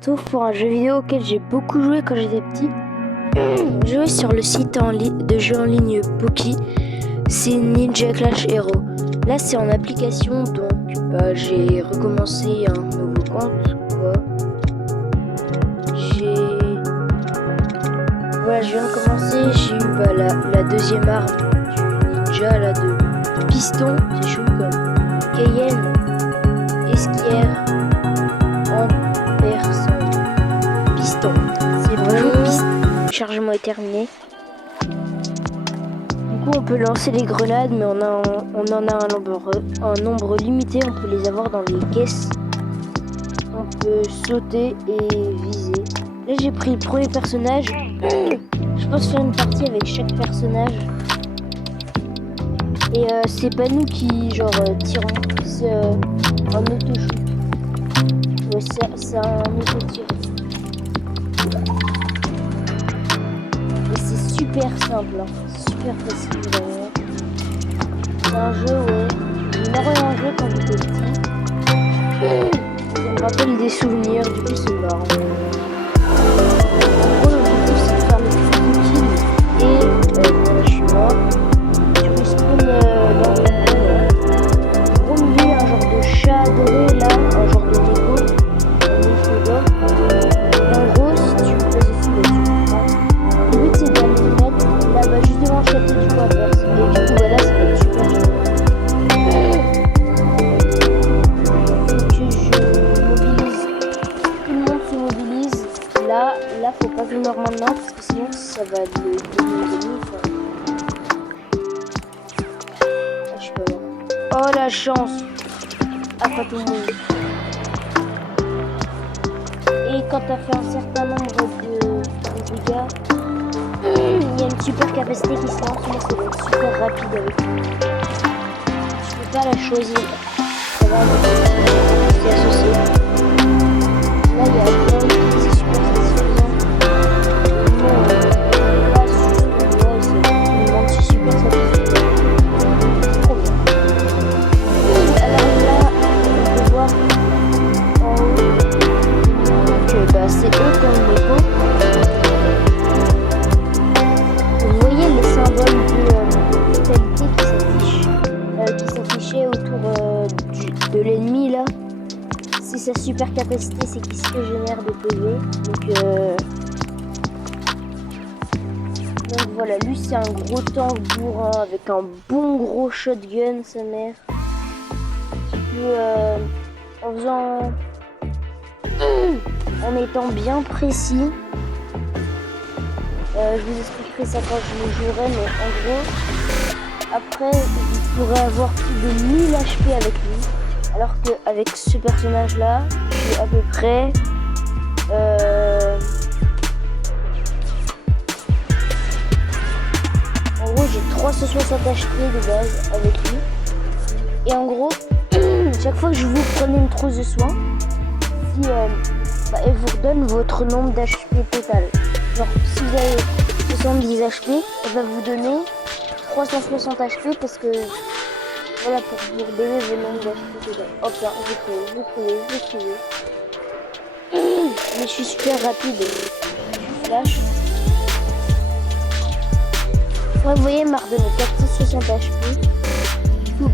retrouve pour un jeu vidéo auquel j'ai beaucoup joué quand j'étais petit. Je jouais sur le site de jeux en ligne Poki. C'est Ninja Clash Hero. Là c'est en application, donc j'ai recommencé un nouveau compte. Voilà, je viens de commencer. J'ai eu la deuxième arme du ninja là, de piston. C'est chou comme Cayenne, Esquière, en personne. Piston. C'est vraiment piston. Le chargement est terminé. Du coup, on peut lancer les grenades, mais on en a un nombre limité. On peut les avoir dans les caisses. On peut sauter et viser. Là, j'ai pris le premier personnage. Je pense faire une partie avec chaque personnage. Et c'est pas nous qui tirons. C'est un auto-shoot. Ouais, c'est un auto-tir. Et c'est super simple. Hein. C'est super facile d'ailleurs. C'est un jeu, ouais. J'ai énormément joué quand j'étais petit. Ça me rappelle des souvenirs. Du coup, c'est marrant. Là, faut pas que je meure maintenant parce que sinon ça va le donner. Je suis pas mort. Oh la chance! Ah, pas tout le monde. Et quand t'as fait un certain nombre de dégâts, il y a une super capacité qui se lance. Moi, ça va être super rapide avec lui. Je peux pas la choisir. Ça va c'est associé. Là, il y a plein de c'est super satisfaisant. C'est eux comme les pots. Vous voyez les symboles de totalité qui s'affichaient autour de l'ennemi là. C'est sa super capacité, c'est qu'il se régénère de PV. Donc voilà, lui c'est un gros tank bourrin avec un bon gros shotgun, sa mère. En faisant... En étant bien précis, je vous expliquerai ça quand je le jouerai, mais en gros, après vous pourrez avoir plus de 1000 HP avec lui, alors qu'avec ce personnage là, j'ai à peu près en gros j'ai 360 HP de base avec lui, et en gros, chaque fois que je vous prenez une trousse de soins, elle vous redonne votre nombre d'HP total. Genre, si vous avez 70 HP, elle va vous donner 360 HP parce que, voilà, pour vous redonner vos nombres d'HP total. Hop là, j'ai trouvé. Mais je suis super rapide. Je flash. Ouais, vous voyez, elle m'a redonné 460 HP. Du coup, je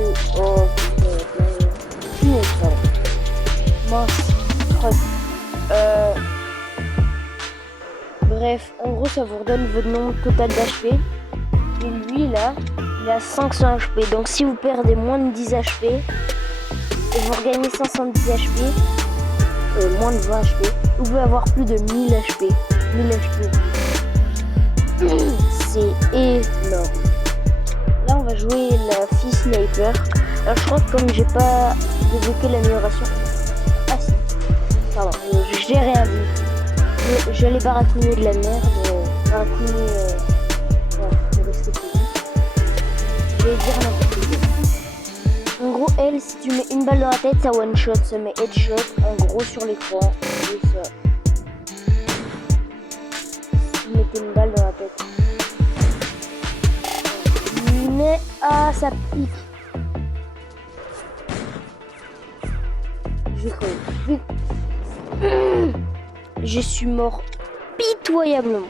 peux... Oh, putain, mince, truc. Bref, en gros, ça vous redonne votre nombre total d'HP. Et lui, là, il a 500 HP. Donc, si vous perdez moins de 10 HP et vous regagnez 510 HP, moins de 20 HP, vous pouvez avoir plus de 1000 HP. 1000 HP. C'est énorme. Là, on va jouer la fille sniper. Alors, je crois que comme j'ai pas débloqué l'amélioration. Ah si, pardon, j'ai rien dit. J'allais baracouiner de la merde, baracouiner, pour rester poli. Je vais dire n'importe quoi. En gros, elle, si tu mets une balle dans la tête, ça one shot, ça met headshot, en gros sur l'écran, et ça. Vous mettez une balle dans la tête. Mais, ça pique. Je vais crever. Je suis mort pitoyablement.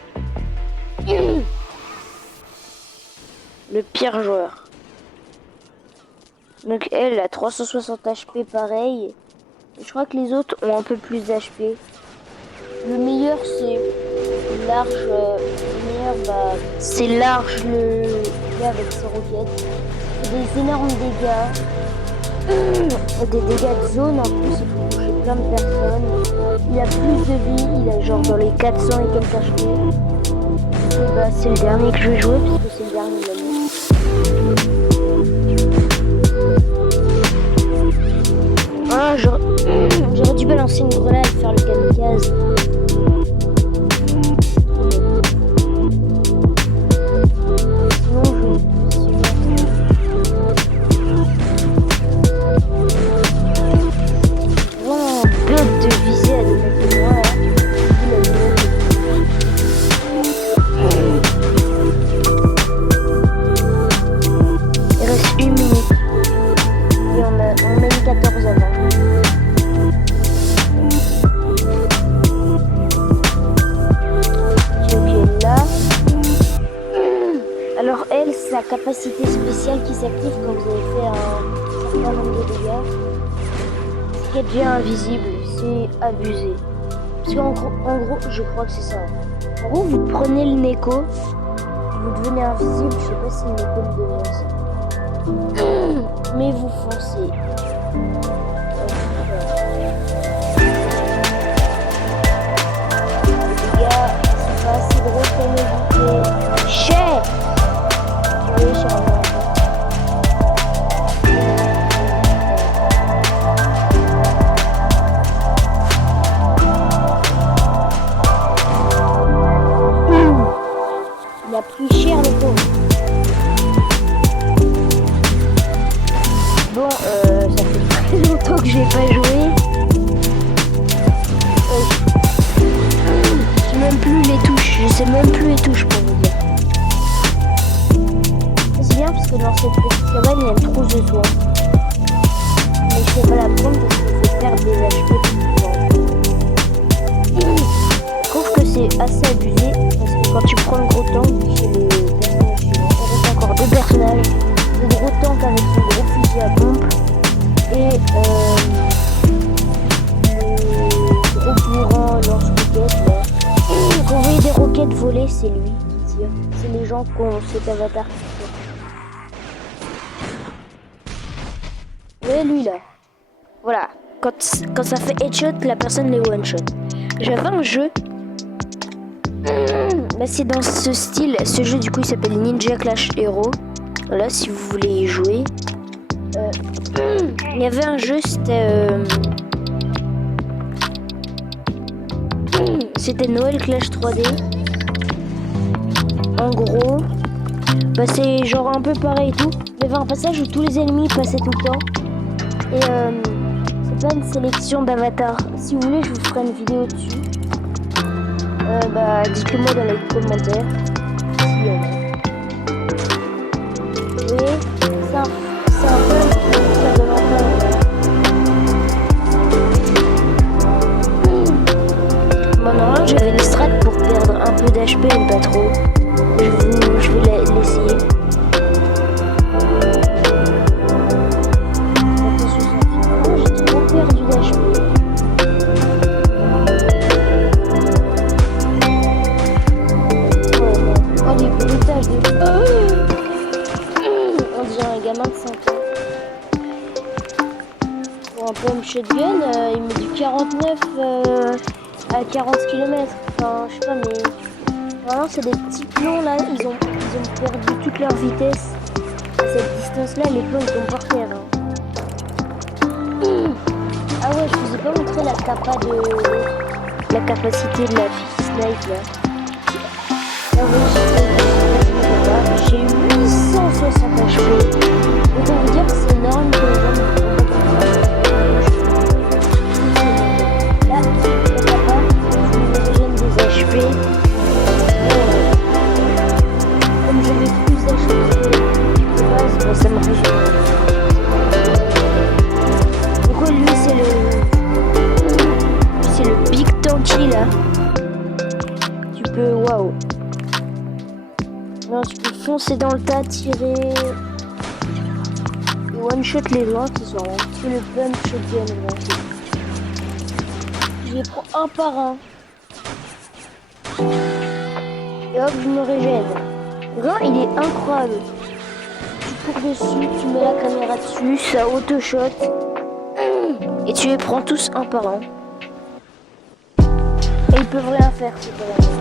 Le pire joueur. Donc elle a 360 HP pareil. Je crois que les autres ont un peu plus d'HP. Le meilleur c'est large. Le meilleur c'est large le gars avec ses roquettes. Des énormes dégâts. Des dégâts de zone en plus, il faut toucher plein de personnes. Il a plus de vie, il a genre dans les 400 et quelques HP. Et c'est le dernier que je vais jouer puisque c'est le dernier de l'année. Ah, j'aurais dû balancer une grenade, faire le kamikaze. Sa capacité spéciale qui s'active quand vous avez fait un certain nombre de dégâts, c'est qu'elle devient invisible, c'est abusé. Parce qu'en gros, je crois que c'est ça. En gros, vous prenez le Neko, vous devenez invisible, je sais pas si le Neko le devient aussi. Mais vous foncez. Les gars, c'est pas assez drôle comme éviter. Chais! Il a pris cher le pauvre. Bon, ça fait très longtemps que j'ai pas joué. Je sais même plus les touches. Je sais même plus les touches pour vous dire. C'est bien parce que dans cette petite cabane il y a une trousse de soins. Mais je peux pas la prendre parce qu'il faut perdre des HP tout le temps. Je trouve que c'est assez abusé parce que quand tu prends le gros tank chez le personnage suivant, on reste encore deux personnages. Le gros tank avec son gros fusil à pompe et le gros bourrin lance-roquettes là. Quand vous voyez des roquettes voler, c'est lui qui tire. C'est les gens qui ont cet avatar qui tire. Vous voyez lui là. Voilà. Quand ça fait headshot, la personne les one-shot. J'avais un jeu. Là c'est dans ce style. Ce jeu du coup il s'appelle Ninja Clash Hero. Voilà si vous voulez y jouer. Il y avait un jeu, c'était Noël Clash 3D. En gros, c'est genre un peu pareil et tout. Il y avait un passage où tous les ennemis passaient tout le temps. Et c'est pas une sélection d'avatars. Si vous voulez, je vous ferai une vidéo dessus. Dites-le moi dans les commentaires. S'il y en a. Oui, c'est un peu de l'enfer. Bon, normalement, j'avais une strat pour perdre un peu d'HP, mais pas trop. Je vais l'essayer. J'ai trop perdu d'HP. Oh, les bruitages de... On dirait un gamin de 5 ans. Pour un pompe shotgun, il met du 49 à 40 km. Enfin, je sais pas, mais... Vraiment, c'est des petits plombs là. Ils ont perdu toute leur vitesse. À cette distance-là, les plombs, ils tombent par terre. Hein. Ah ouais, je vous ai pas montré la capacité de la fille snipe là. Ah oui, j'ai eu 860 HP. Autant vous dire que c'est énorme que les gens là, le papa, je me régène des HP. Comme j'avais plus d'HP que de base, ça me régène. Donc lui c'est le foncer dans le tas, tirer et one shot les gens qui sont là. C'est le pump shotgun. Je les prends un par un. Et hop, je me régène. Là, il est incroyable. Tu cours dessus, tu mets la caméra dessus, ça auto-shot. Et tu les prends tous un par un. Et ils peuvent rien faire, c'est pas la même.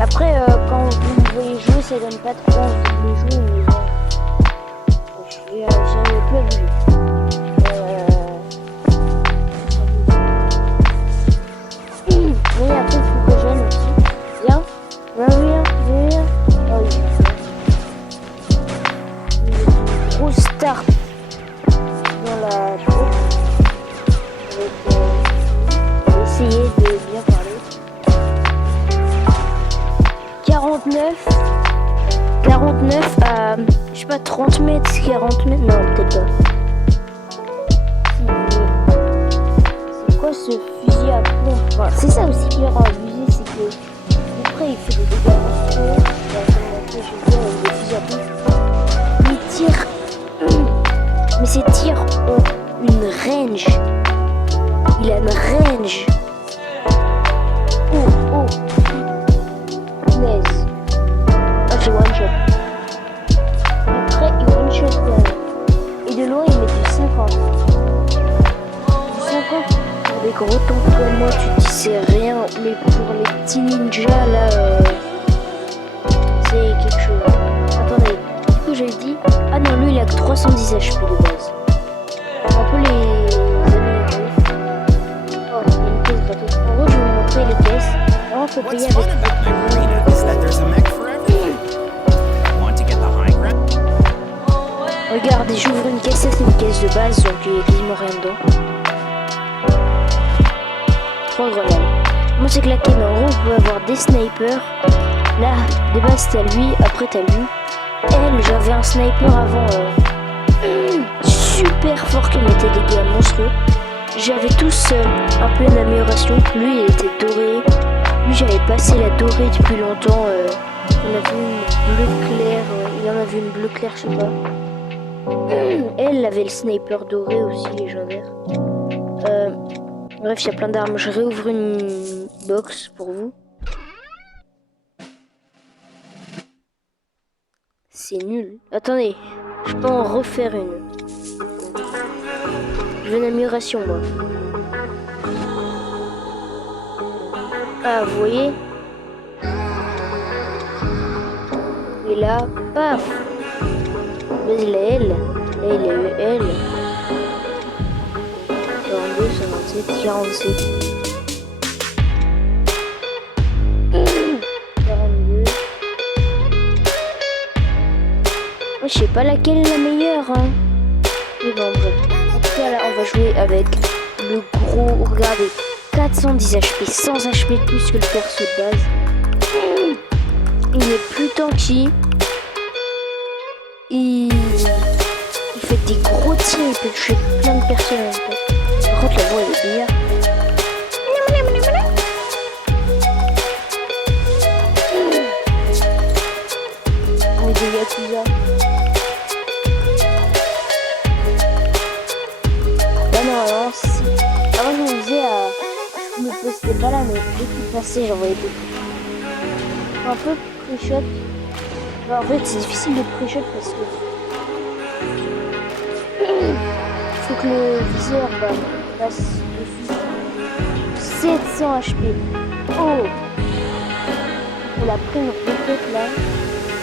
Après, quand vous me voyez jouer, ça donne pas trop envie de jouer, mais bon. J'avais plus à bouger. Mais après, plus que jeune aussi. Viens. Viens. Oh oui. Une grosse start dans la troupe. Avec essayer de bien parler. 49 à, je sais pas, 30 mètres, 40 mètres, non, peut-être pas. C'est quoi ce fusil à pompe? Enfin, c'est ça aussi qui leur a abusé, c'est que après il fait des dégâts monstrueux, je veux dire, avec des fusils à pompe. Il tire, mais ces tirs ont une range. Il a une range. Oh. Nice. Ah, j'ai one shot. Après, il one shot et de loin, il met du 50. Du 50 pour des gros tampons comme moi, tu dis c'est rien. Mais pour les petits ninjas, là, c'est quelque chose. Attendez, du coup, j'ai dit... Ah non, lui, il a que 310 HP de base. Un peu les améliorer. Oh, il y a une caisse gratos. En gros, je vais vous montrer les caisses. On peut payer avec regardez, j'ouvre une caisse, ça c'est une caisse de base, donc il y a quasiment rien dedans. 3 grenades. Moi c'est claqué, mais en gros vous pouvez avoir des snipers. Là, de base t'as lui, après t'as lui. Elle, j'avais un sniper avant super fort qui mettait des dégâts monstrueux. J'avais tous un peu d'amélioration. Lui il était doré. Lui j'avais passé la dorée depuis longtemps. On a vu une bleue claire. Il en avait une bleue claire, je sais pas. Elle avait le sniper doré aussi, légendaire. Bref, il y a plein d'armes. Je réouvre une box pour vous. C'est nul. Attendez, je peux en refaire une. Je veux une amélioration, moi. Ah, vous voyez? Et là, paf! Mais il a elle. Là, il a eu elle. 42, 57, 47. 42. Moi, je sais pas laquelle est la meilleure, hein. Mais bon, bref. En tout cas, là, on va jouer avec le gros. Regardez, 410 HP, 100 HP de plus que le perso de base. Il est plus tanky. Il fait des gros tirs, il peut toucher plein de personnes en même temps. Par contre, la voix elle est bien. On est des Yakuza. Bah non, si. Avant je me disais je me postais pas là, mais dès qu'il passait, j'en voyais beaucoup. Un peu pré-shot. Bah, en fait, c'est difficile de pré-shot parce que faut que le viseur passe dessus. 700 HP. Oh! On a pris notre tête là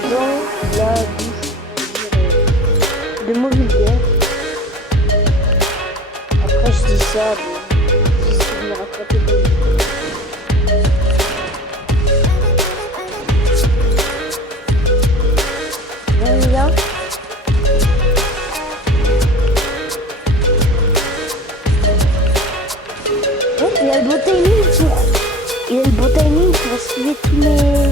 dans la bouche de mot vulgaire. Après, je dis ça, j'essaie de me rattraper comme là. Il a le bon timing pour esquiver tous mes...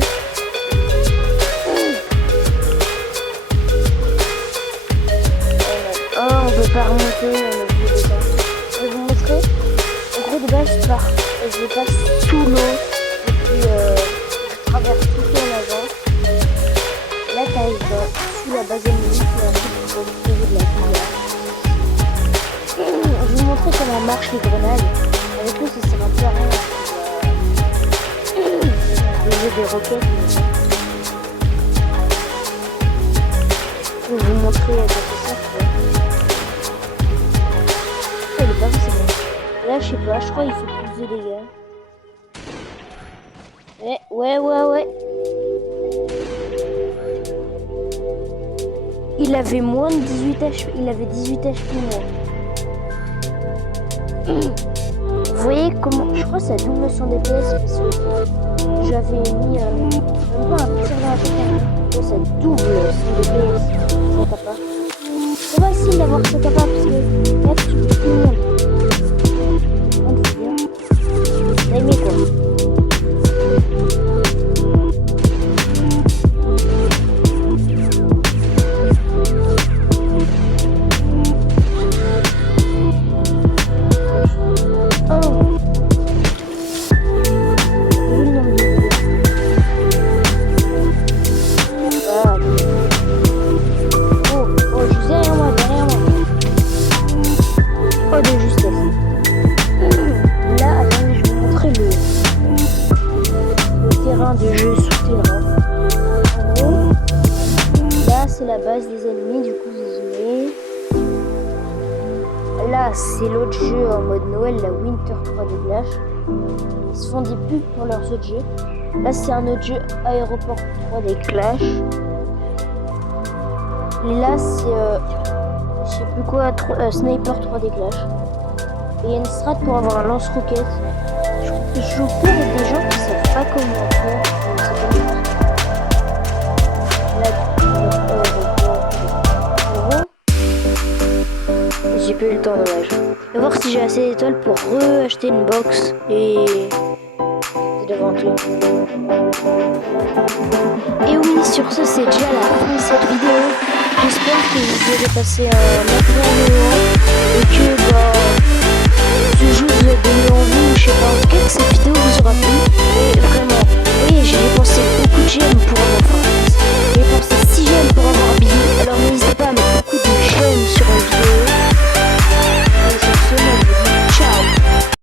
Oh, on peut pas remonter, on a oublié de ça. Je vais vous montrer. En gros, de base, je passe sous l'eau. Et puis, je traverse marche les grenades. Avec eux, ça sert un peu à rien. J'ai des roquettes. Je vais vous montrer à quoi ça sert. Il est pas c'est bon. Là, je sais pas, je crois qu'il fait plus de dégâts. Ouais. Il avait moins de 18 HP. Il avait 18 HP moins. Vous voyez comment... Je crois que ça double son DPS parce que j'avais mis même pas un tir dans la tête. Ça double son DPS. Son capa. On va essayer d'avoir ce capa parce que là tu tues tout le monde. On le fait bien. T'as aimé quoi? De jeu souterrain. En gros, là c'est la base des ennemis, du coup vous zoomez. Là c'est l'autre jeu en mode Noël, la Winter 3D Clash. Ils se font des pubs pour leurs autres jeux. Là c'est un autre jeu Aéroport 3D Clash. Et là c'est je sais plus quoi, Sniper 3D Clash. Et il y a une strat pour avoir un lance-roquette. Je joue pour des gens qui savent pas comment faire. J'ai plus le temps, dommage. Je vais voir si j'ai assez d'étoiles pour acheter une box et devant tout. Et oui, sur ce, c'est déjà la fin de cette vidéo. J'espère que vous avez passé un agréable moment et que ce jeu vous a donné envie, je sais pas, en tout cas que cette vidéo vous aura plu. Et vraiment, oui, j'ai dépensé beaucoup de gemmes pour avoir fait. J'ai dépensé 6 gemmes pour avoir un billet, alors n'hésitez